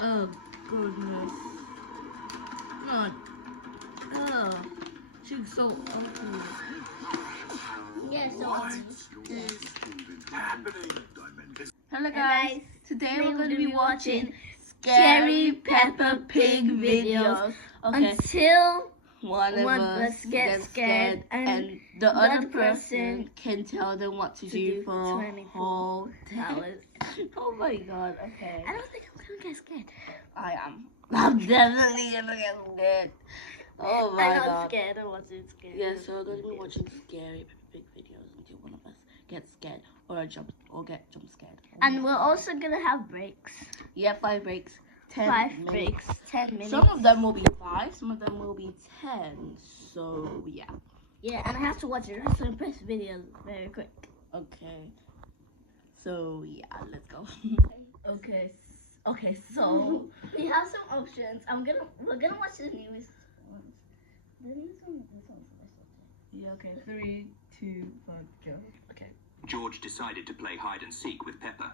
Oh, goodness. God. Oh, she's so ugly. Yeah, so Hello guys. guys, today we're going to be watching scary scary Peppa Pig videos. Okay, until one of us gets scared and the other person can tell them what to do for 24 whole hours. Oh my god, okay. I don't think I'm gonna get scared. I am. I'm definitely gonna get scared. Oh my I'm god. scared. I wasn't scared. Yeah, so we're going to be watching scary Peppa Pig videos until one of us gets scared or get jump scared. And we're also gonna have breaks. Yeah, 5 breaks. 10 5 minutes. breaks. 10 minutes. Some of them will be 5, some of them will be 10. So yeah. Yeah, and I have to watch the rest of the videos very quick. Okay. So yeah, let's go. Okay. So we have some options. We're gonna watch the newest ones. The newest one is this one. yeah, okay. 3, 2, 1, go. Okay. George decided to play hide and seek with Peppa.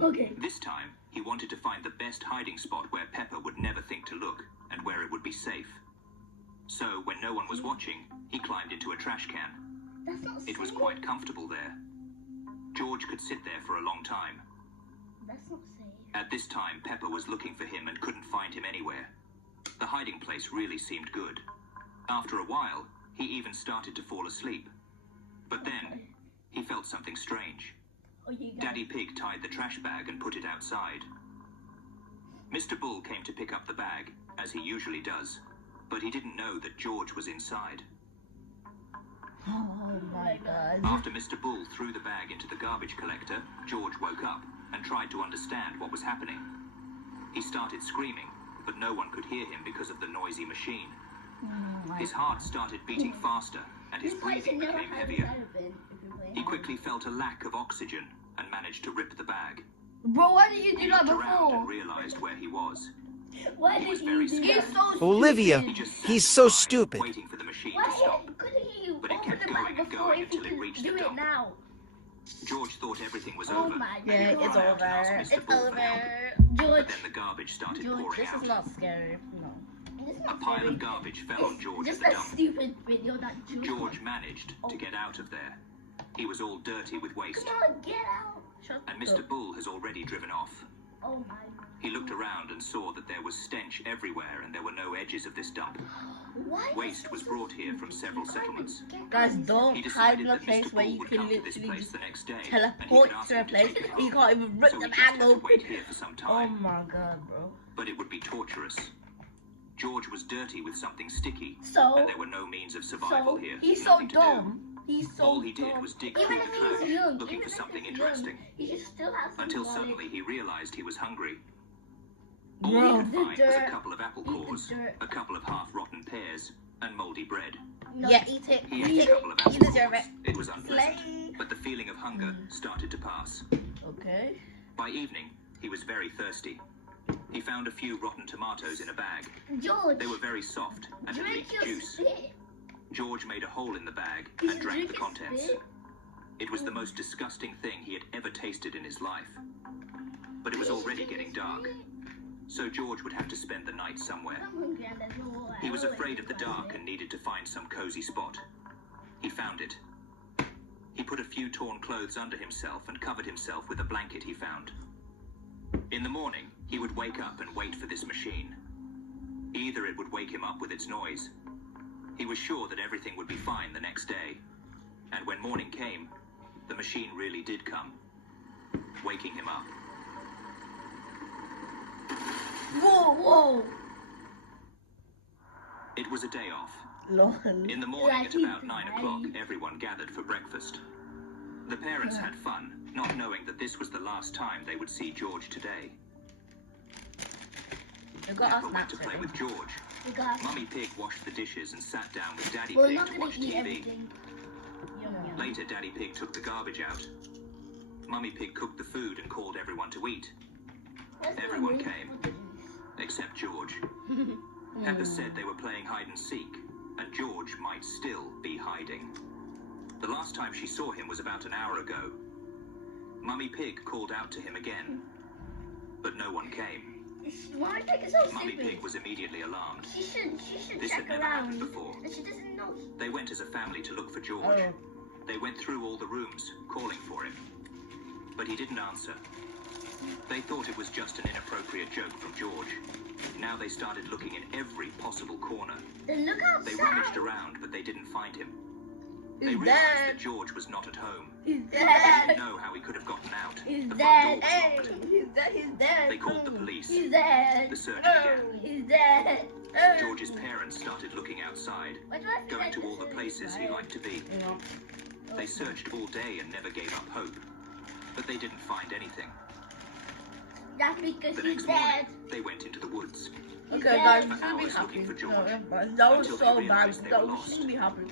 Okay. Okay. This time, he wanted to find the best hiding spot where Peppa would never think to look and where it would be safe. So, when no one was watching, he climbed into a trash can. That's not safe. It was quite comfortable there. George could sit there for a long time. That's not safe. At this time, Peppa was looking for him and couldn't find him anywhere. The hiding place really seemed good. After a while, he even started to fall asleep. But then, he felt something strange. Oh, you got Daddy Pig tied the trash bag and put it outside. Mr. Bull came to pick up the bag, as he usually does, but he didn't know that George was inside. Oh my god. After Mr. Bull threw the bag into the garbage collector, George woke up and tried to understand what was happening. He started screaming, but no one could hear him because of the noisy machine. His heart started beating faster, and his breathing became heavier. He quickly felt a lack of oxygen and managed to rip the bag. Bro, why did you He do that looked around and before? realized where he was. Why He was did very you do scared. He's so Olivia, He just sat he's so aside, stupid. waiting for the machine to Why stop. couldn't you But it open kept the going bag and before going if you until it could reached do the it dump. now? George thought everything was Oh over. my Yeah, and he it's ran out and asked over. Mr. It's Bull for help. over. But George, then the garbage started George, pouring this out. is not scary. No. it's A not pile scary. of garbage fell on It's George at just the a dump. stupid video that George managed to get out of there. He was all dirty with waste. Come on, get out. Shut And Mr. Bull has already driven off. Oh my. He looked around and saw that there was stench everywhere and there were no edges of this dump. Why? Waste was brought here from several settlements. Guys, don't He hide in decided a that place Mr. where Bull you would can come to this literally place just the next day, and he teleport could ask to a him to place take him and you home. can't even rip So the he just bag had to open. wait here for some Oh time, my god, bro. but it would be torturous. George was dirty with something sticky, So, and there were no means of survival so here. He's so Nothing to do. dumb. He's so All he did dumb. was dig even through if the trash, he's young, looking even for if something he's interesting. young, he should still have some Until knowledge. suddenly he realized he was hungry. All Bro, he could the find was a dirt. couple of apple Eat the cores, dirt. a couple of half-rotten pears, and moldy bread. No, Yeah, eat it. He Eat ate it. a couple of You apple deserve cores. it. It was unpleasant, Slay. but the feeling of hunger started to pass. Okay. By evening, he was very thirsty. He found a few rotten tomatoes in a bag. George, They were very soft and had drink leaked your juice. spit. George made a hole in the bag You and should drank drink the your contents. spit. It was the most disgusting thing he had ever tasted in his life. But it was already getting dark, so George would have to spend the night somewhere. I'm hungry and there's no water. He was afraid of the dark and needed to find some cozy spot. He found it. He put a few torn clothes under himself and covered himself with a blanket he found. In the morning, he would wake up and wait for this machine. Either it would wake him up with its noise. He was sure that everything would be fine the next day. And when morning came, the machine really did come, waking him up. Whoa, whoa. It was a day off. Lol. In the morning at Like about he's 9 o'clock, ready. everyone gathered for breakfast. The parents had fun, not knowing that this was the last time they would see George today. We got our Peppa went snacks to play ready. with George. We got. Mummy Pig washed the dishes and sat down with Daddy We're Pig not to gonna watch eat TV. everything. Yum, yum. Later, Daddy Pig took the garbage out. Mummy Pig cooked the food and called everyone to eat, Where's the Everyone milk? came. except George. Peppa said they were playing hide and seek, and George might still be hiding. The last time she saw him was about an hour ago. Mummy Pig called out to him again, but no one came. Mommy Pig is so Mummy stupid. Pig was immediately alarmed. She should This check had never around. happened before. And she doesn't know. They went as a family to look for George. Oh. They went through all the rooms, calling for him. But he didn't answer. They thought it was just an inappropriate joke from George. Now they started looking in every possible corner. Then look They outside. rummaged around, but they didn't find him. They He's realized dead. that George was not at home. He's They dead. didn't know how he could have gotten out. He's The dead. front door Hey, was locked. He's dead. He's dead. They called the police. he's dead. The search No. began. He's dead. George's parents started looking outside, Why do I feel going like to this all the is places he right? liked to be. You know. They searched all day and never gave up hope. But they didn't find anything. That's because The he's next dead. morning, they went into the woods. He's Okay, dead. guys, For you shouldn't be hours happy. looking for No, George. but that was Until so they bad. realized they That were we lost. shouldn't be happy.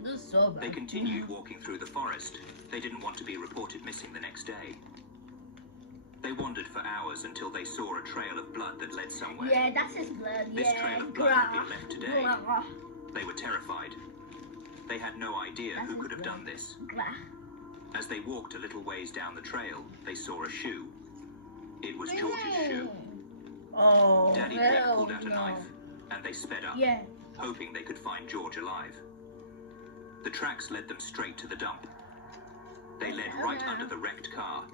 This is so bad. They continued walking through the forest. They didn't want to be reported missing the next day. They wandered for hours until they saw a trail of blood that led somewhere. Yeah, that's his blood. This yeah. trail of blood had been left today. Blah. They were terrified. They had no idea That's who his could have blood. done this. Blah. As they walked a little ways down the trail, they saw a shoe. It was George's shoe. Oh, Daddy Pig hell pulled out a no. knife, and they sped up, Yeah. hoping they could find George alive. The tracks led them straight to the dump. They led right under the wrecked car.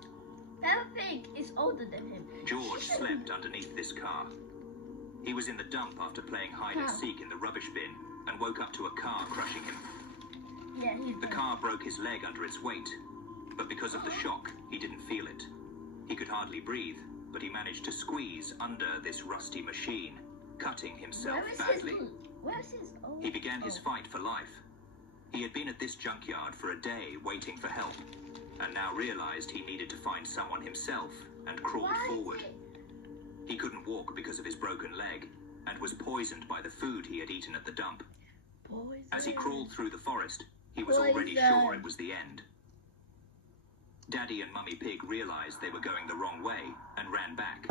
Peppa Pig is older than him. George slept underneath this car. He was in the dump after playing hide and seek in the rubbish bin and woke up to a car crushing him. Yeah, he's The dead. car broke his leg under its weight, but because of the shock, he didn't feel it. He could hardly breathe, but he managed to squeeze under this rusty machine, cutting himself Where is badly. Where's his? Oh. He began his Oh. fight for life. He had been at this junkyard for a day waiting for help, and now realized he needed to find someone himself and crawled Why is forward. it- He couldn't walk because of his broken leg and was poisoned by the food he had eaten at the dump. Poison. As he crawled through the forest, he was already Poison. sure it was the end. Daddy and Mummy Pig realized they were going the wrong way and ran back.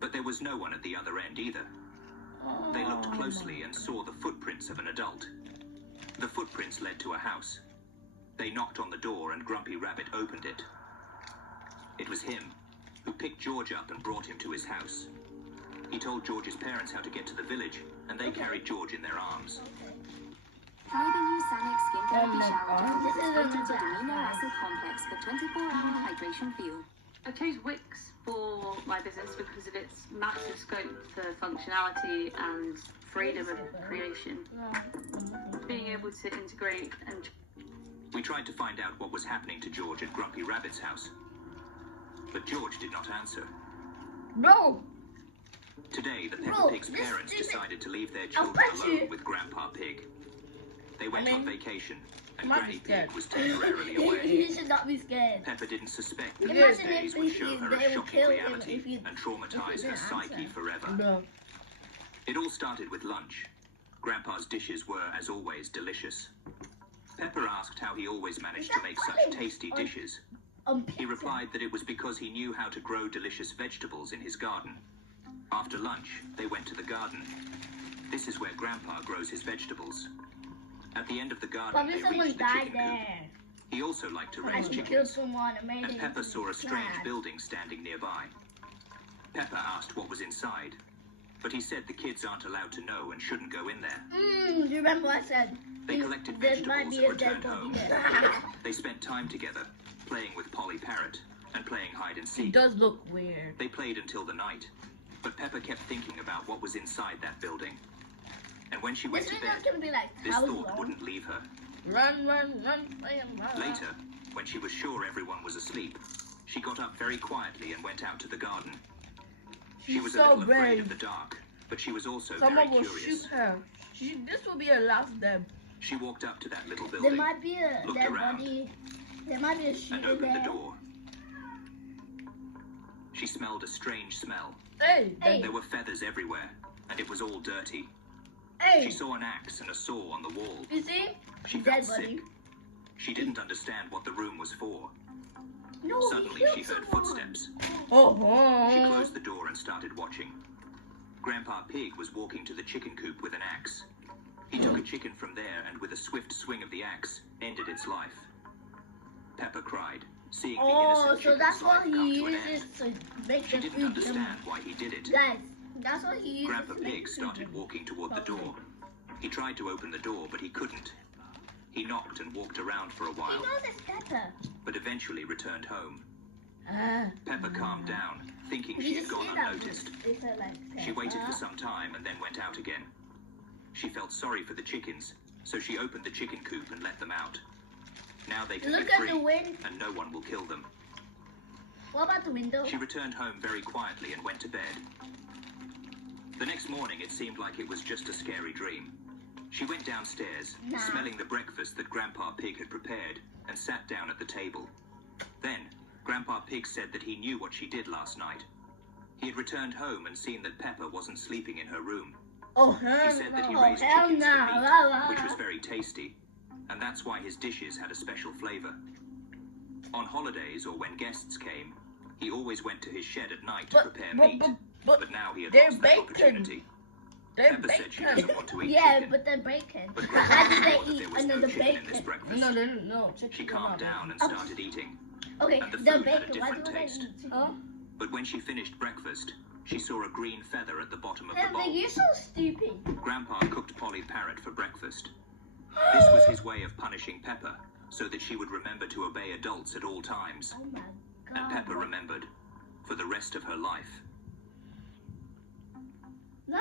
But there was no one at the other end either. They looked closely and saw the footprints of an adult. The footprints led to a house. They knocked on the door and Grumpy Rabbit opened it. It was him, who picked George up and brought him to his house. He told George's parents how to get to the village, and they carried George in their arms. Try the new Sanic Skin Oh Therapy my Shower God. Gel This with is coated a- amino acid complex for 24-hour hydration feel. I chose Wix for my business because of its massive scope for functionality and freedom of creation. Being able to integrate and We tried to find out what was happening to George at Grumpy Rabbit's house. But George did not answer. Bro, Today, the Peppa Bro, Pig's this parents stupid- decided to leave their I'll children bet alone you- with Grandpa Pig. They went I on mean, vacation, and might be Granny scared. Pig was temporarily You away. should not be scared. Peppa didn't suspect that Imagine these days if would we- show her they a would shocking kill him reality if you- and traumatize if you her didn't psyche answer. forever. bro. It all started with lunch. Grandpa's dishes were, as always, delicious. Peppa asked how he always managed to make such tasty dishes. He replied that it was because he knew how to grow delicious vegetables in his garden. After lunch, they went to the garden. This is where Grandpa grows his vegetables. At the end of the garden, Probably they someone reached the died chicken coop. there. He also liked to I raise should kill chickens, someone and made and it Peppa into saw a strange cat. building standing nearby. Peppa asked what was inside, but he said the kids aren't allowed to know and shouldn't go in there. Do you remember what I said? They collected There might vegetables be and a dead returned body home. there. They spent time together, playing with Polly Parrot and playing hide and It seek. does look weird. They played until the night, but Peppa kept thinking about what was inside that building. And when she went This to video's bed, gonna be like this how thought long? wouldn't leave her. Run, run, run, run, run. Later, when she was sure everyone was asleep, she got up very quietly and went out to the garden. She She's was a so little afraid of brave. the dark, but she was also Someone very will curious. shoot her. This will be her last day. She walked up to that little There building might be a Looked dead around. body. There might be a and shooter opened the there. door. She smelled a strange smell. Hey, Hey. There were feathers everywhere, and it was all dirty. Hey, She saw an axe and a saw on the wall. you see? She Dead felt body. sick. She didn't understand what the room was for. No, Suddenly, he she killed heard someone. footsteps. oh, She closed the door and started watching. Grandpa Pig was walking to the chicken coop with an axe. He took a chicken from there and with a swift swing of the axe, ended its life. Peppa cried. seeing the Oh, innocent so chicken's that's life what he come to an uses end. to make She the didn't food. understand why he did it. Guys, that's what he uses Grandpa to make Pig food. started walking toward the door. He tried to open the door, but he couldn't. He knocked and walked around for a He while, knows it's Peppa. but eventually returned home. Ah. Peppa calmed down, thinking Did she you had see gone that? unnoticed. Is it like She waited for Peppa? some time and then went out again. She felt sorry for the chickens, so she opened the chicken coop and let them out. Now they can Look be at free, the wind. and no one will kill them. What about the window? She returned home very quietly and went to bed. The next morning, it seemed like it was just a scary dream. She went downstairs, Nah. smelling the breakfast that Grandpa Pig had prepared, and sat down at the table. Then, Grandpa Pig said that he knew what she did last night. He had returned home and seen that Peppa wasn't sleeping in her room. Oh, He hell said that he no. raised Hell chickens no. for meat, La, la. which was very tasty, and that's why his dishes had a special flavor. On holidays or when guests came, he always went to his shed at night to prepare meat, but now he had they're lost that bacon. opportunity. They're Peppa said she bacon. doesn't want to eat Yeah, chicken, but they're bacon. but How Grandpa did saw they that there eat was no another chicken in this bacon? breakfast. No, no, chicken. She calmed down and Oh. started eating, Okay, and the they're food had a bacon. Why different do they taste. eat chicken? but when she finished breakfast, she saw a green feather at the bottom of the Then bowl. you're so stupid. Grandpa cooked Polly Parrot for breakfast. This was his way of punishing Peppa, so that she would remember to obey adults at all times. Oh my god. And Peppa remembered for the rest of her life. No,